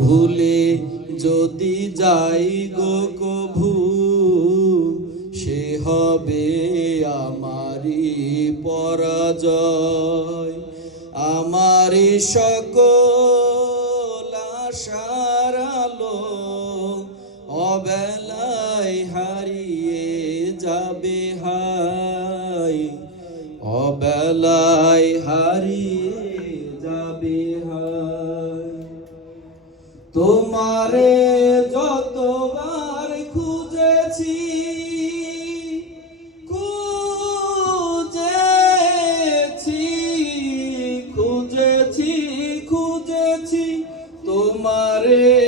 ভুলে যদি যাই গো কভু, সে হবে আমারি পরাজয়। আমারি সকল আশার আলো অবেলায় হারিয়ে যাবে হায়, অবেলায় হারিয়ে যাবে হায়। তোমারে যতবার খুঁজেছি খুঁজেছি খুঁজেছি খুঁজেছি, তোমারে